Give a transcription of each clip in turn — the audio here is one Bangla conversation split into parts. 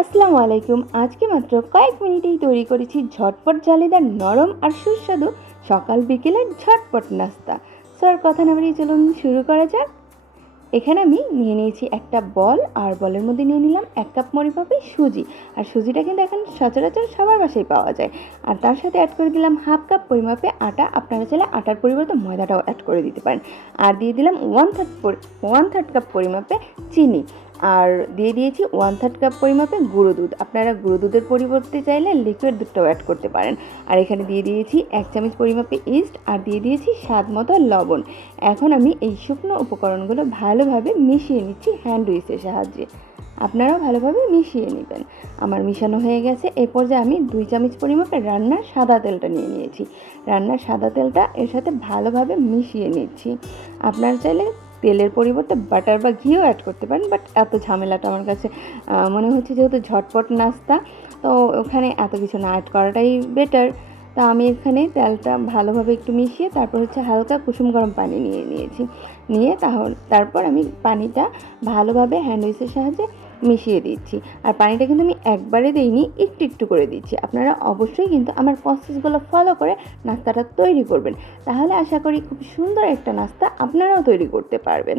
আসসালামু আলাইকুম। আজকে মাত্র কয়েক মিনিটেই তৈরি করেছি ঝটপট জালিদার নরম আর সুস্বাদু সকাল বিকেলের ঝটপট নাস্তা। স্যার কথা না বাড়িয়ে চলুন শুরু করা যাক। এখানে আমি নিয়ে নিয়েছি একটা বল, আর বলের মধ্যে নিয়ে নিলাম 1 কাপ পরিমাপে সুজি। আর সুজিটা কিন্তু এখন সচরাচর সবার বাসায় পাওয়া যায়। আর তার সাথে অ্যাড করে দিলাম 1/2 কাপ পরিমাপে আটা। আপনারা চাইলে আটার পরিবর্তে ময়দাটাও অ্যাড করে দিতে পারেন। আর দিয়ে দিলাম 1/3 কাপ পরিমাপে চিনি। আর দিয়ে দিয়েছি 1/3 কাপ পরিমাপে গুঁড়ো দুধ। আপনারা গুঁড়ো দুধের পরিবর্তে চাইলে লিকুইড দুধটাও অ্যাড করতে পারেন। আর এখানে দিয়ে দিয়েছি 1 চামচ পরিমাপে ইস্ট, আর দিয়ে দিয়েছি স্বাদ মতো লবণ। এখন আমি এই শুকনো উপকরণগুলো ভালোভাবে মিশিয়ে নিচ্ছি হ্যান্ড উইচের সাহায্যে। আপনারাও ভালোভাবে মিশিয়ে নেবেন। আমার মিশানো হয়ে গেছে। এই পর্যায়ে আমি 2 চামচ পরিমাপে রান্নার সাদা তেলটা নিয়ে নিয়েছি। রান্নার সাদা তেলটা এর সাথে ভালোভাবে মিশিয়ে নিচ্ছি। আপনারা চাইলে তেলের পরিবর্তে বাটার বা ঘিও অ্যাড করতে পারেন, বাট এত ঝামেলাটা আমার কাছে মনে হচ্ছে, যেহেতু ঝটপট নাস্তা, তো ওখানে এত কিছু না অ্যাড করাটাই বেটার। তা আমি এখানে তেলটা ভালোভাবে একটু মিশিয়ে তারপর হালকা কুসুম গরম পানি নিয়েছি। তারপর আমি পানিটা ভালোভাবে হ্যান্ড উইচের সাহায্যে মিশিয়ে দিচ্ছি। আর পানিটা কিন্তু আমি একবারে দিইনি, একটু একটু করে দিচ্ছি। আপনারা অবশ্যই কিন্তু আমার প্রসেসগুলো ফলো করে নাস্তাটা তৈরি করবেন, তাহলে আশা করি খুব সুন্দর একটা নাস্তা আপনারাও তৈরি করতে পারবেন।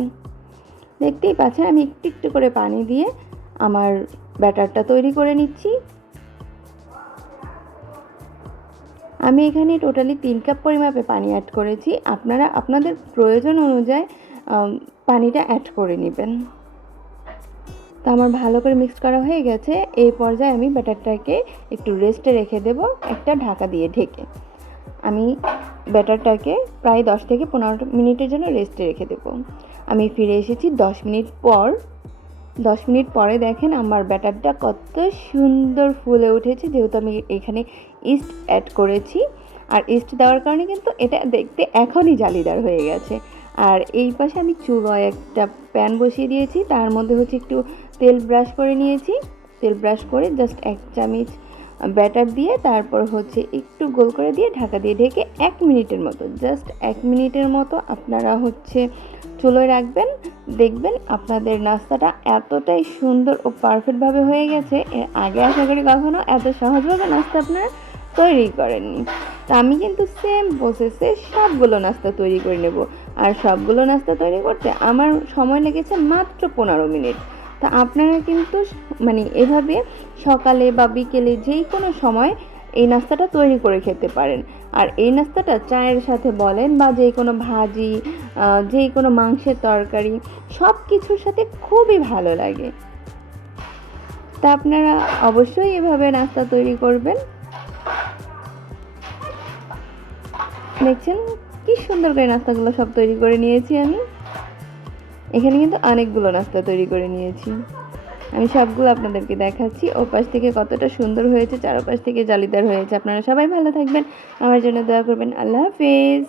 দেখতেই পাচ্ছেন আমি একটু একটু করে পানি দিয়ে আমার ব্যাটারটা তৈরি করে নিচ্ছি। আমি এখানে টোটালি 3 কাপ পরিমাপে পানি অ্যাড করেছি। আপনারা আপনাদের প্রয়োজন অনুযায়ী পানিটা অ্যাড করে নেবেন। তো আমার ভালো করে মিক্স করা হয়ে গেছে। এই পর্যায়ে আমি ব্যাটারটাকে একটু রেস্টে রেখে দেব, একটা ঢাকা দিয়ে ঢেকে। আমি ব্যাটারটাকে প্রায় 10 থেকে 15 মিনিটের জন্য রেস্টে রেখে দেব। আমি ফিরে এসেছি 10 মিনিট পর। 10 মিনিট পরে দেখেন আমার ব্যাটারটা কত সুন্দর ফুলে উঠেছে, যেহেতু আমি এখানে ইস্ট অ্যাড করেছি। আর ইস্ট দেওয়ার কারণে কিন্তু এটা দেখতে এখনই জালিদার হয়ে গেছে। আর এই পাশে আমি চুলায় একটা প্যান বসিয়ে দিয়েছি, তার মধ্যে একটু তেল ব্রাশ করে নিয়েছি। তেল ব্রাশ করে জাস্ট 1 চামচ ব্যাটার দিয়ে তারপর একটু গোল করে দিয়ে ঢাকা দিয়ে ঢেকে 1 মিনিটের মতো, জাস্ট 1 মিনিটের মতো আপনারা চুলোয় রাখবেন। দেখবেন আপনাদের নাস্তাটা এতটাই সুন্দর ও পারফেক্টভাবে হয়ে গেছে। এর আগে আশা করি কখনো এত সহজভাবে নাস্তা আপনারা তৈরি করেননি। তা আমি কিন্তু সেম প্রসেসে সবগুলো নাস্তা তৈরি করে নেব। আর সবগুলো নাস্তা তৈরি করতে আমার সময় লেগেছে মাত্র 15 মিনিট। তা আপনারা কিন্তু এভাবে সকালে বা বিকেলে যেই কোনো সময় এই নাস্তাটা তৈরি করে খেতে পারেন। আর এই নাস্তাটা চায়ের সাথে বলেন বা যে কোনো ভাজি, যে কোনো মাংসের তরকারি, সব কিছুর সাথে খুবই ভালো লাগে। তা আপনারা অবশ্যই এভাবে নাস্তা তৈরি করবেন। দেখছেন কি সুন্দর করে নাস্তাগুলো সব তৈরি করে নিয়েছি আমি। এখানে কিন্তু অনেকগুলো নাস্তা তৈরি করে নিয়েছি। আমি সবগুলো আপনাদেরকে দেখাচ্ছি। ওপাশ থেকে কতটা সুন্দর হয়েছে, চারপাশ থেকে জালিদার হয়েছে। আপনারা সবাই ভালো থাকবেন, আমার জন্য দোয়া করবেন। আল্লাহ হাফেজ।